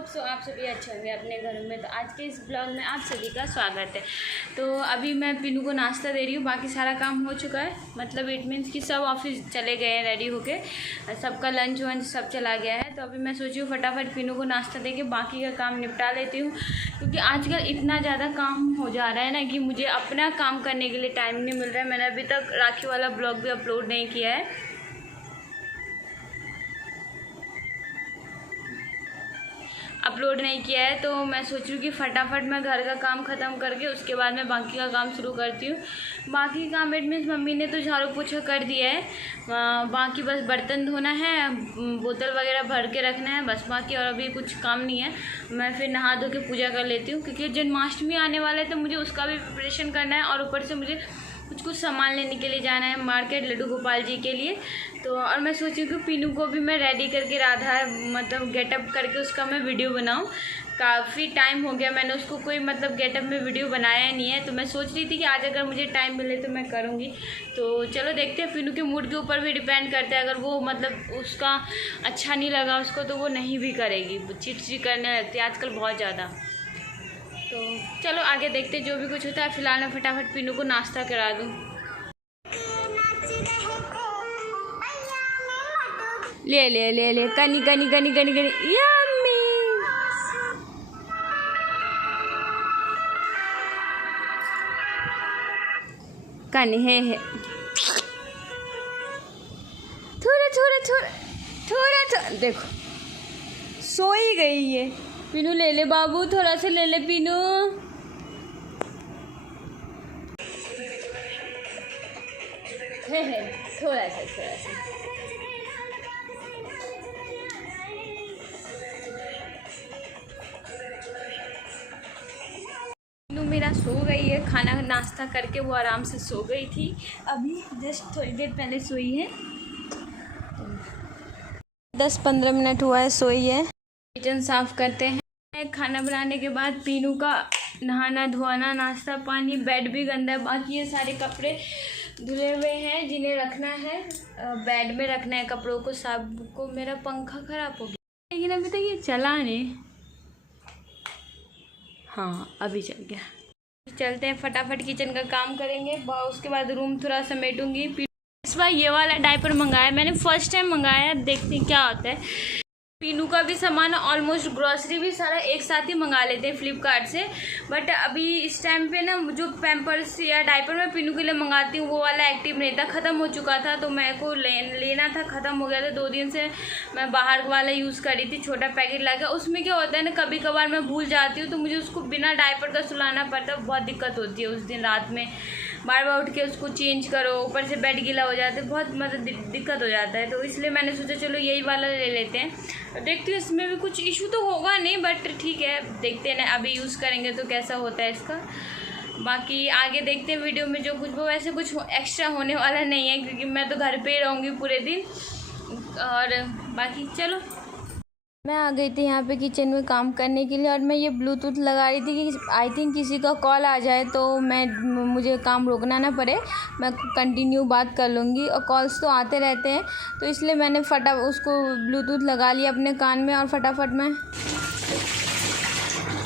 Hope so आप सभी अच्छे होंगे अपने घरों में। तो आज के इस ब्लॉग में आप सभी का स्वागत है। तो अभी मैं पीनू को नाश्ता दे रही हूँ, बाकी सारा काम हो चुका है। मतलब इट मीन्स कि सब ऑफिस चले गए हैं रेडी होके, सबका लंच वंच सब चला गया है। तो अभी मैं सोची हूँ फटाफट पीनू को नाश्ता दे के बाकी का काम निपटा लेती हूँ, क्योंकि आजकल इतना ज़्यादा काम हो जा रहा है ना कि मुझे अपना काम करने के लिए टाइम नहीं मिल रहा है। मैंने अभी तक राखी वाला ब्लॉग भी अपलोड नहीं किया है, तो मैं सोच रही हूँ कि फटाफट मैं घर का काम ख़त्म करके उसके बाद मैं बाकी का काम शुरू करती हूँ। बाकी काम इट मीन्स मम्मी ने तो झाड़ू पोछा कर दिया है, बाकी बस बर्तन धोना है, बोतल वगैरह भर के रखना है बस, बाकी और अभी कुछ काम नहीं है। मैं फिर नहा धो के पूजा कर लेती हूँ, क्योंकि जन्माष्टमी आने वाला है तो मुझे उसका भी प्रिपरेशन करना है, और ऊपर से मुझे कुछ सामान लेने के लिए जाना है मार्केट लड्डू गोपाल जी के लिए। तो और मैं सोची कि पीनू को भी मैं रेडी करके राधा मतलब गेटअप करके उसका मैं वीडियो बनाऊं। काफ़ी टाइम हो गया मैंने उसको कोई मतलब गेटअप में वीडियो बनाया नहीं है, तो मैं सोच रही थी कि आज अगर मुझे टाइम मिले तो मैं करूँगी। तो चलो देखते हैं, पीनू के मूड के ऊपर भी डिपेंड करता है। अगर वो मतलब उसका अच्छा नहीं लगा उसको तो वो नहीं भी करेगी, चिट करने लगती है आजकल बहुत ज़्यादा। तो चलो आगे देखते जो भी कुछ होता है। फिलहाल मैं फटाफट पीनू को नाश्ता करा दूँ। ले ले ले ले कनी कनी कनी कनी कनी यम्मी। कनी है थोड़ा थोड़ा थोड़ा थोड़ा थोड़ा, देखो सो ही गई है। पीनू ले ले बाबू, थोड़ा सा ले ले पीनू। है थोड़ा सा पीनू मेरा सो गई है, खाना नाश्ता करके वो आराम से सो गई थी। अभी जस्ट थोड़ी देर पहले सोई है, 10-15 मिनट हुआ है सोई है। किचन साफ़ करते हैं। खाना बनाने के बाद पीनू का नहाना धोना नाश्ता पानी, बेड भी गंदा है, बाकी ये सारे कपड़े धुले हुए हैं जिन्हें रखना है बेड में रखना है कपड़ों को। सबको मेरा पंखा ख़राब हो गया लेकिन अभी तक ये चला नहीं। हाँ अभी चल गया। चलते हैं फटाफट किचन का काम करेंगे, उसके बाद रूम थोड़ा समेटूंगी। इस बार ये वाला डायपर मंगाया मैंने, फर्स्ट टाइम मंगाया, देखते हैं क्या होता है। पीनू का भी सामान ऑलमोस्ट ग्रॉसरी भी सारा एक साथ ही मंगा लेते हैं फ्लिपकार्ट से, बट अभी इस टाइम पे ना जो पैम्पर्स या डायपर मैं पीनू के लिए मंगाती हूँ वो वाला एक्टिव नहीं था, ख़त्म हो चुका था। तो मेरे को लेना था, ख़त्म हो गया था। 2 दिन से मैं बाहर वाला यूज़ कर रही थी, छोटा पैकेट ला के। उसमें क्या होता है ना, कभी कभार मैं भूल जाती हूँ तो मुझे उसको बिना डायपर का सुलाना पड़ता है, बहुत दिक्कत होती है उस दिन रात में। बार बार उठ के उसको चेंज करो, ऊपर से बेड गीला हो जाता है, बहुत मतलब दिक्कत हो जाता है। तो इसलिए मैंने सोचा चलो यही वाला ले लेते हैं। देखती हूँ इसमें भी कुछ इशू तो होगा नहीं, बट ठीक है देखते हैं ना, अभी यूज़ करेंगे तो कैसा होता है इसका। बाकी आगे देखते हैं वीडियो में जो कुछ वो वैसे कुछ एक्स्ट्रा होने वाला नहीं है, क्योंकि मैं तो घर पे ही रहूँगी पूरे दिन। और बाकी चलो मैं आ गई थी यहाँ पे किचन में काम करने के लिए, और मैं ये ब्लूटूथ लगा रही थी कि आई थिंक किसी का कॉल आ जाए तो मुझे काम रोकना ना पड़े, मैं कंटिन्यू बात कर लूँगी। और कॉल्स तो आते रहते हैं, तो इसलिए मैंने उसको ब्लूटूथ लगा लिया अपने कान में, और फटाफट मैं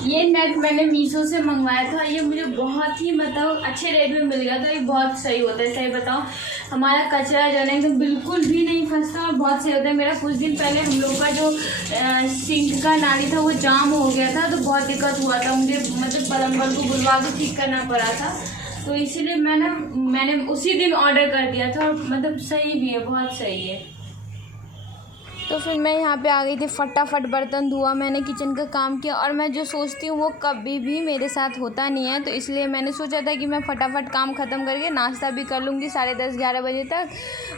ये नेट मैंने मीशो से मंगवाया था। ये मुझे बहुत ही मतलब अच्छे रेट में मिल गया था, ये बहुत सही होता है। सही बताऊँ, हमारा कचरा जो है ना एकदम बिल्कुल भी नहीं फंसता और बहुत सही होता है। मेरा कुछ दिन पहले हम लोग का जो सिंक का नाली था वो जाम हो गया था, तो बहुत दिक्कत हुआ था, मुझे मतलब प्लम्बर को बुलवा के ठीक करना पड़ा था। तो इसीलिए मैंने उसी दिन ऑर्डर कर दिया था, और मतलब सही भी है, बहुत सही है। तो फिर मैं यहाँ पे आ गई थी, फटाफट बर्तन धुआ, मैंने किचन का काम किया। और मैं जो सोचती हूँ वो कभी भी मेरे साथ होता नहीं है, तो इसलिए मैंने सोचा था कि मैं फटाफट काम ख़त्म करके नाश्ता भी कर लूँगी 10:30-11 बजे तक,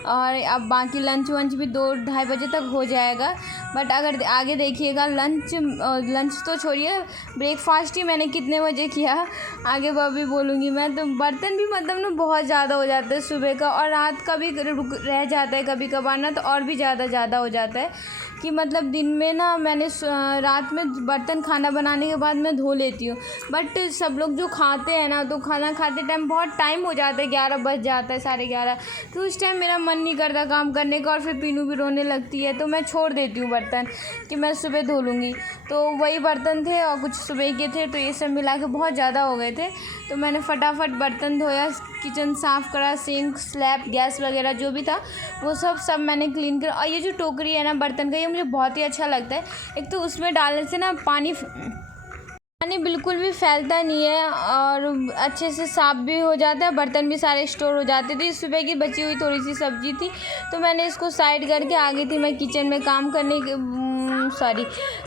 और अब बाकी लंच वंच भी 2-2:30 बजे तक हो जाएगा। बट अगर आगे देखिएगा, लंच तो छोड़िए, ब्रेकफास्ट ही मैंने कितने बजे किया आगे वह भी बोलूँगी मैं। तो बर्तन भी मतलब ना बहुत ज़्यादा हो जाता है सुबह का, और रात का भी रह जाता है कभी कभार ना, तो और भी ज़्यादा हो जाता है। जाता है कि मतलब दिन में ना मैंने रात में बर्तन खाना बनाने के बाद मैं धो लेती हूँ, बट सब लोग जो खाते हैं ना तो खाना खाते टाइम बहुत टाइम हो जाता है, 11 बज जाता है, 11:30, तो उस टाइम मेरा मन नहीं करता काम करने का और फिर पीनू भी रोने लगती है, तो मैं छोड़ देती हूँ बर्तन कि मैं सुबह धो लूँगी। तो वही बर्तन थे और कुछ सुबह के थे, तो ये सब मिला के बहुत ज़्यादा हो गए थे, तो मैंने फटाफट बर्तन धोया, किचन साफ़ करा, सिंक, स्लैब, गैस वगैरह जो भी था वो सब मैंने क्लीन करा। और ये जो टोकरी है ना बर्तन का, ये मुझे बहुत ही अच्छा लगता है। एक तो उसमें डालने से ना पानी बिल्कुल भी फैलता नहीं है और अच्छे से साफ़ भी हो जाता है, बर्तन भी सारे स्टोर हो जाते थे। सुबह की बची हुई थोड़ी सी सब्ज़ी थी तो मैंने इसको साइड करके आ गई थी मैं किचन में काम करने के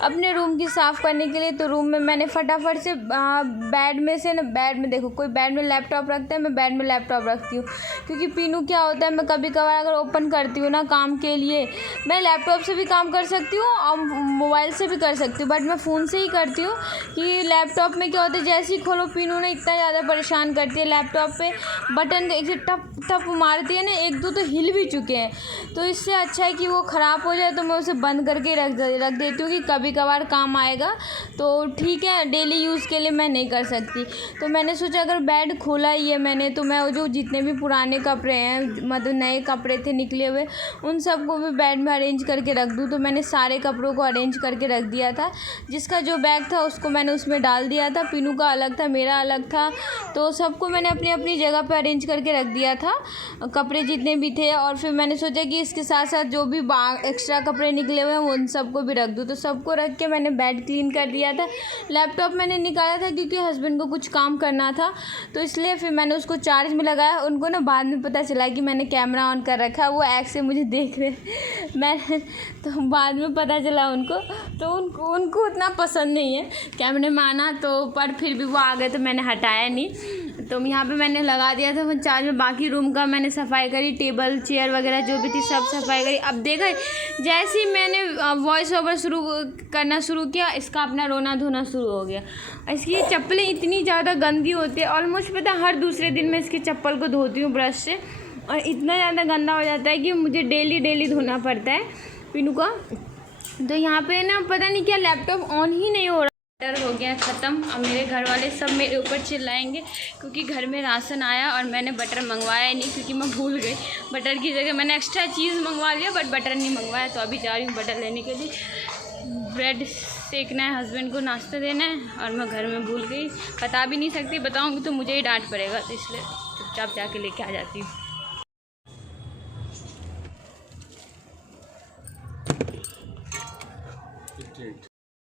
अपने रूम की साफ़ करने के लिए। तो रूम में मैंने फटाफट से बेड में देखो कोई बेड में लैपटॉप रखता है, मैं बेड में लैपटॉप रखती हूँ, क्योंकि पीनू क्या होता है, मैं कभी कभार अगर ओपन करती हूँ ना काम के लिए, मैं लैपटॉप से भी काम कर सकती हूँ और मोबाइल से भी कर सकती हूँ, बट मैं फ़ोन से ही करती हूँ कि लैपटॉप में क्या होता है जैसे ही खोलो पीनू ने इतना ज़्यादा परेशान करती है, लैपटॉप पे बटन एक टप टप मारती है ना, 1-2 तो हिल भी चुके हैं। तो इससे अच्छा है कि वो ख़राब हो जाए तो मैं उसे बंद करके रख देती हूँ कि कभी कभार काम आएगा, तो ठीक है, डेली यूज़ के लिए मैं नहीं कर सकती। तो मैंने सोचा अगर बेड खोला ही है मैंने, तो मैं जो जितने भी पुराने कपड़े हैं, मतलब नए कपड़े थे निकले हुए, उन सबको भी बेड में अरेंज करके रख दूँ। तो मैंने सारे कपड़ों को अरेंज करके रख दिया था, जिसका जो बैग था उसको मैंने उसमें डाल दिया था, पीनू का अलग था, मेरा अलग था, तो सबको मैंने अपनी अपनी जगह पे अरेंज करके रख दिया था, कपड़े जितने भी थे। और फिर मैंने सोचा कि इसके साथ साथ जो भी एक्स्ट्रा कपड़े निकले हुए हैं उन सबको भी रख दूँ। तो सबको रख के मैंने बेड क्लीन कर दिया था। लैपटॉप मैंने निकाला था क्योंकि हस्बैंड को कुछ काम करना था, तो इसलिए फिर मैंने उसको चार्ज में लगाया। उनको ना बाद में पता चला कि मैंने कैमरा ऑन कर रखा है, वो ऐसे से मुझे देख रहे मैं तो बाद में पता चला उनको, तो उनको उतना पसंद नहीं है कैमरे में आना, तो पर फिर भी वो आ गए तो मैंने हटाया नहीं। तो यहाँ पे मैंने लगा दिया था चार्ज में। बाकी रूम का मैंने सफाई करी, टेबल चेयर वगैरह जो भी थी सब सफाई करी। अब देखा जैसे ही मैंने वॉइस ओवर करना शुरू किया, इसका अपना रोना धोना शुरू हो गया। इसकी ये चप्पलें इतनी ज़्यादा गंदी होती है, ऑलमोस्ट पता हर दूसरे दिन मैं इसकी चप्पल को धोती हूँ ब्रश से, और इतना ज़्यादा गंदा हो जाता है कि मुझे डेली धोना पड़ता है पीनू का। तो यहाँ पे ना पता नहीं क्या लैपटॉप ऑन ही नहीं हो रहा। बटर हो गया ख़त्म। अब मेरे घर वाले सब मेरे ऊपर चिल्लाएंगे क्योंकि घर में राशन आया और मैंने बटर मंगवाया ही नहीं, क्योंकि मैं भूल गई। बटर की जगह मैंने एक्स्ट्रा चीज़ मंगवा लिया बट बटर नहीं मंगवाया। तो अभी जा रही हूँ बटर लेने के लिए। ब्रेड सेकना है, हस्बैंड को नाश्ता देना है और मैं घर में भूल गई। बता भी नहीं सकती, बताऊँगी तो मुझे ही डांट पड़ेगा, तो इसलिए चुपचाप जाके लेके आ जाती हूँ।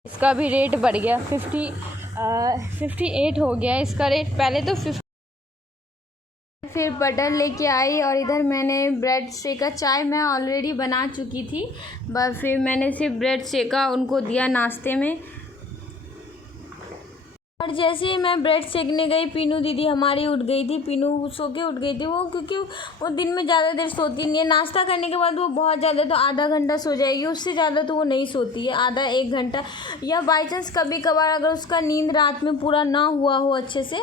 इसका भी रेट बढ़ गया, 58 हो गया इसका रेट। पहले तो 50। फिर बटर लेके आई और इधर मैंने ब्रेड सेका। चाय मैं ऑलरेडी बना चुकी थी, बस फिर मैंने सिर्फ ब्रेड सेका, उनको दिया नाश्ते में। और जैसे ही मैं ब्रेड सेकने गई, पीनू दीदी हमारी उठ गई थी। पीनू सो के उठ गई थी वो, क्योंकि वो दिन में ज़्यादा देर सोती नहीं है। नाश्ता करने के बाद वो बहुत ज़्यादा तो आधा घंटा सो जाएगी, उससे ज़्यादा तो वो नहीं सोती है, आधा 1 घंटा। या बाई चांस कभी कभार अगर उसका नींद रात में पूरा ना हुआ हो अच्छे से,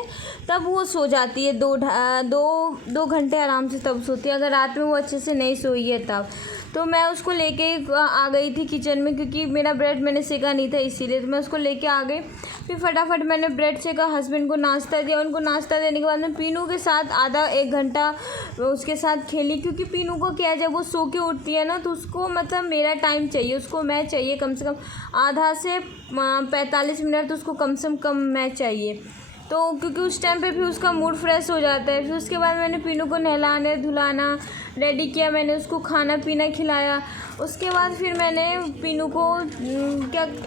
तब वो सो जाती है 2 घंटे आराम से, तब सोती है। अगर रात में वो अच्छे से नहीं सोई है तब। तो मैं उसको लेके आ गई थी किचन में, क्योंकि मेरा ब्रेड मैंने सेका नहीं था इसीलिए। तो मैं उसको लेके आ गई। फिर फटाफट मैंने ब्रेड सेका, हस्बैंड को नाश्ता दिया। उनको नाश्ता देने के बाद मैं पीनू के साथ आधा 1 घंटा उसके साथ खेली, क्योंकि पीनू को क्या है, जब वो सो के उठती है ना तो उसको मतलब मेरा टाइम चाहिए, उसको मैं चाहिए कम से कम आधा से 45 मिनट, तो उसको कम से कम मैं चाहिए। तो क्योंकि उस टाइम पे भी उसका मूड फ्रेश हो जाता है। फिर उसके बाद मैंने पीनू को नहलाने धुलाना रेडी किया, मैंने उसको खाना पीना खिलाया। उसके बाद फिर मैंने पीनू को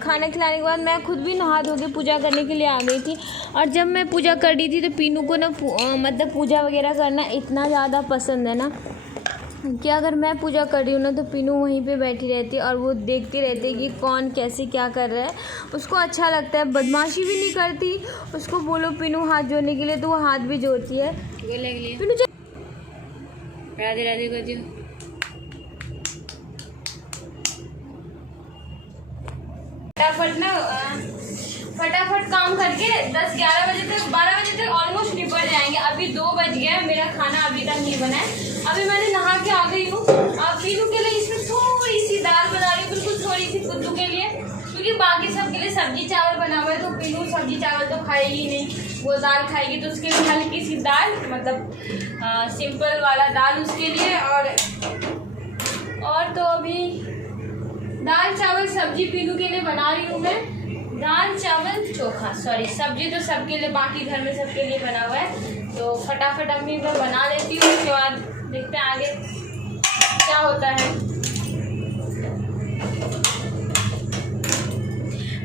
खाना खिलाने के बाद मैं खुद भी नहा धो के पूजा करने के लिए आ गई थी। और जब मैं पूजा कर रही थी तो पीनू को ना मतलब पूजा वगैरह करना इतना ज़्यादा पसंद है ना, कि अगर मैं पूजा कर रही हूँ ना तो पीनू वहीं पे बैठी रहती है और वो देखती रहती है कि कौन कैसे क्या कर रहा है। उसको अच्छा लगता है, बदमाशी भी नहीं करती। उसको बोलो पीनू हाथ जोड़ने के लिए तो वो हाथ भी जोड़ती है। पीनू राधे राधे कर दियो। फटाफट काम करके 10-11 बजे तक 12 बजे तक ऑलमोस्ट निपट जाएंगे। अभी 2 बज गए, मेरा खाना अभी तक नहीं बना है। अभी मैंने नहा के आ गई हूँ। अब पीनू के लिए इसमें थोड़ी सी दाल बना रही हूँ। बाकी सबके लिए सब्जी चावल बना हुआ है, तो पीनू सब्जी चावल तो खाएगी नहीं, वो दाल खाएगी। तो उसके लिए हल्की सी दाल, मतलब सिंपल वाला दाल उसके लिए। और तो अभी दाल चावल सब्जी पीनू के लिए बना रही हूँ मैं। दाल चावल चोखा, सॉरी सब्जी तो सबके लिए, बाकी घर में सबके लिए बना हुआ है। तो फटाफट अम्मी मैं बना लेती हूँ, उसके बाद देखते हैं आगे क्या होता है।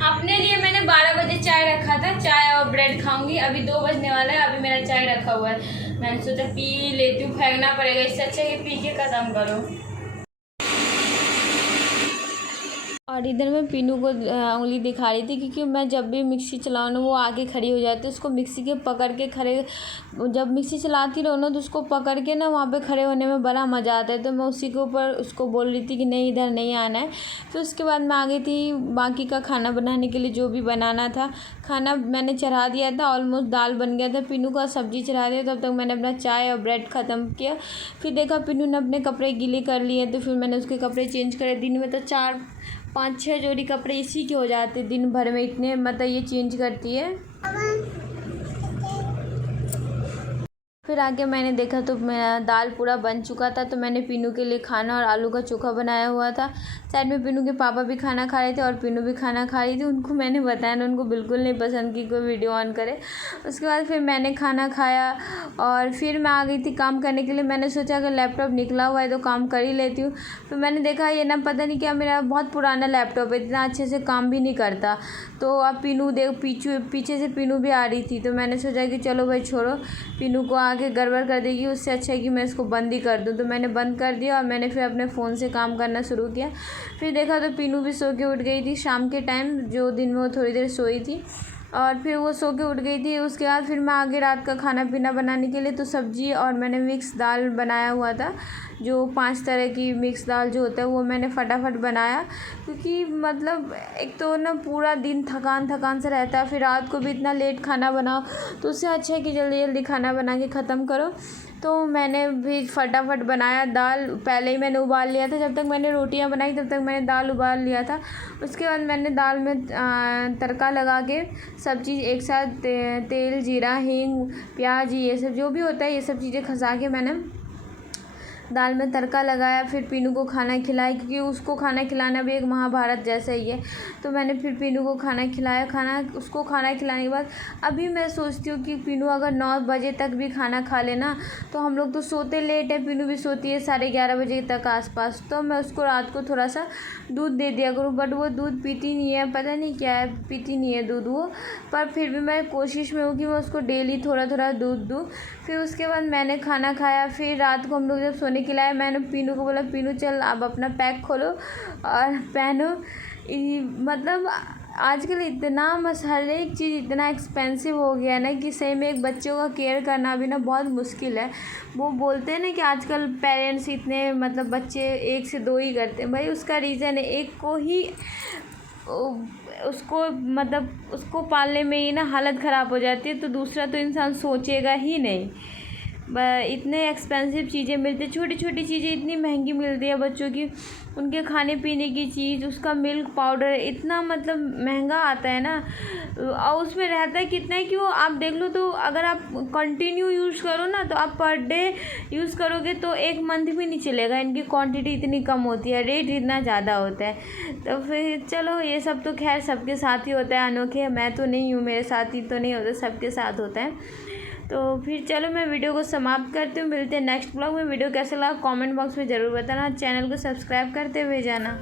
अपने लिए मैंने 12 बजे चाय रखा था, चाय और ब्रेड खाऊंगी। अभी 2 बजने वाला है, अभी मेरा चाय रखा हुआ है। मैंने सोचा पी लेती हूँ, फेंकना पड़ेगा, इससे अच्छा कि पी के ख़त्म करो। और इधर मैं पीनू को उंगली दिखा रही थी, क्योंकि मैं जब भी मिक्सी चलाऊँ ना, वो आगे खड़ी हो जाती है। उसको मिक्सी के पकड़ के खड़े, जब मिक्सी चलाती रहो ना, तो उसको पकड़ के ना वहाँ पे खड़े होने में बड़ा मज़ा आता है। तो मैं उसी के ऊपर उसको बोल रही थी कि नहीं इधर नहीं आना है। फिर उसके बाद मैं आ गई थी बाकी का खाना बनाने के लिए, जो भी बनाना था। खाना मैंने चढ़ा दिया था, ऑलमोस्ट दाल बन गया था। पीनू का सब्जी चढ़ा दिया, तब तक मैंने अपना चाय और ब्रेड ख़त्म किया। फिर देखा पीनू ने अपने कपड़े गीले कर लिए, तो फिर मैंने उसके कपड़े चेंज करे। दिन में तो 4-5-6 जोड़ी कपड़े इसी के हो जाते दिन भर में, इतने मतलब ये चेंज करती है। फिर आगे मैंने देखा तो मेरा दाल पूरा बन चुका था, तो मैंने पीनू के लिए खाना और आलू का चोखा बनाया हुआ था। साइड में पीनू के पापा भी खाना खा रहे थे और पीनू भी खाना खा रही थी। उनको मैंने बताया ना, उनको बिल्कुल नहीं पसंद कि कोई वीडियो ऑन करे। उसके बाद फिर मैंने खाना खाया और फिर मैं आ गई थी काम करने के लिए। मैंने सोचा अगर लैपटॉप निकला हुआ है तो काम कर ही लेती हूँ। फिर मैंने देखा ये ना पता नहीं क्या, मेरा बहुत पुराना लैपटॉप है, इतना अच्छे से काम भी नहीं करता। तो अब पीनू पीछे से पीनू भी आ रही थी, तो मैंने सोचा कि चलो भाई छोड़ो, पीनू को आगे गड़बड़ कर देगी, उससे अच्छा है कि मैं इसको बंद ही कर दूँ। तो मैंने बंद कर दिया और मैंने फिर अपने फ़ोन से काम करना शुरू किया। फिर देखा तो पीनू भी सो के उठ गई थी शाम के टाइम, जो दिन में वो थोड़ी देर सोई थी, और फिर वो सो के उठ गई थी। उसके बाद फिर मैं आगे रात का खाना पीना बनाने के लिए, तो सब्ज़ी और मैंने मिक्स दाल बनाया हुआ था, जो 5 तरह की मिक्स दाल जो होता है वो मैंने फटाफट बनाया। क्योंकि मतलब एक तो ना पूरा दिन थकान सा रहता है, फिर रात को भी इतना लेट खाना बनाओ, तो उससे अच्छा है कि जल्दी जल्दी खाना बना के ख़त्म करो। तो मैंने भी फटाफट बनाया। दाल पहले ही मैंने उबाल लिया था, जब तक मैंने रोटियां बनाई तब तक मैंने दाल उबाल लिया था। उसके बाद मैंने दाल में तड़का लगा के सब चीज़ एक साथ तेल, जीरा, हींग, प्याज, ये सब जो भी होता है, ये सब चीज़ें खसा के मैंने दाल में तड़का लगाया। फिर पीनू को खाना खिलाया, क्योंकि उसको खाना खिलाना भी एक महाभारत जैसा ही है। तो मैंने फिर पीनू को खाना खिलाया। उसको खाना खिलाने के बाद अभी मैं सोचती हूँ कि पीनू अगर 9 बजे तक भी खाना खा लेना, तो हम लोग तो सोते लेट है, पीनू भी सोती है 11:30 बजे तक आसपास, तो मैं उसको रात को थोड़ा सा दूध दे दिया करूँ। बट वो दूध पीती नहीं है, पता नहीं क्या है, पीती नहीं है दूध वो। पर फिर भी मैं कोशिश में हूँ कि मैं उसको डेली थोड़ा थोड़ा दूध दूँ। फिर उसके बाद मैंने खाना खाया। फिर रात को हम लोग जब सोने के लिए, मैंने पीनू को बोला पीनू चल अब अपना पैक खोलो और पहनो। मतलब आजकल इतना हर एक चीज़ इतना एक्सपेंसिव हो गया है ना, कि सही में एक बच्चों का केयर करना भी ना बहुत मुश्किल है। वो बोलते हैं ना कि आजकल पेरेंट्स इतने मतलब बच्चे 1 से 2 ही करते हैं। भाई उसका रीज़न है, एक को ही उसको मतलब उसको पालने में ही ना हालत ख़राब हो जाती है, तो दूसरा तो इंसान सोचेगा ही नहीं। इतने एक्सपेंसिव चीज़ें मिलती, छोटी छोटी चीज़ें इतनी महंगी मिलती है बच्चों की, उनके खाने पीने की चीज़, उसका मिल्क पाउडर इतना मतलब महंगा आता है ना। और उसमें रहता है कितना है कि वो आप देख लो, तो अगर आप कंटिन्यू यूज़ करो ना, तो आप पर डे यूज़ करोगे तो 1 मंथ भी नहीं चलेगा। इनकी क्वांटिटी इतनी कम होती है, रेट इतना ज़्यादा होता है। तो फिर चलो ये सब तो खैर सबके साथ ही होता है, अनोखे मैं तो नहीं हूँ, मेरे साथ ही तो नहीं होता, सबके साथ होता है। तो फिर चलो मैं वीडियो को समाप्त करती हूँ, मिलते हैं नेक्स्ट ब्लॉग में। वीडियो कैसा लगा कमेंट बॉक्स में ज़रूर बताना, चैनल को सब्सक्राइब करते हुए जाना।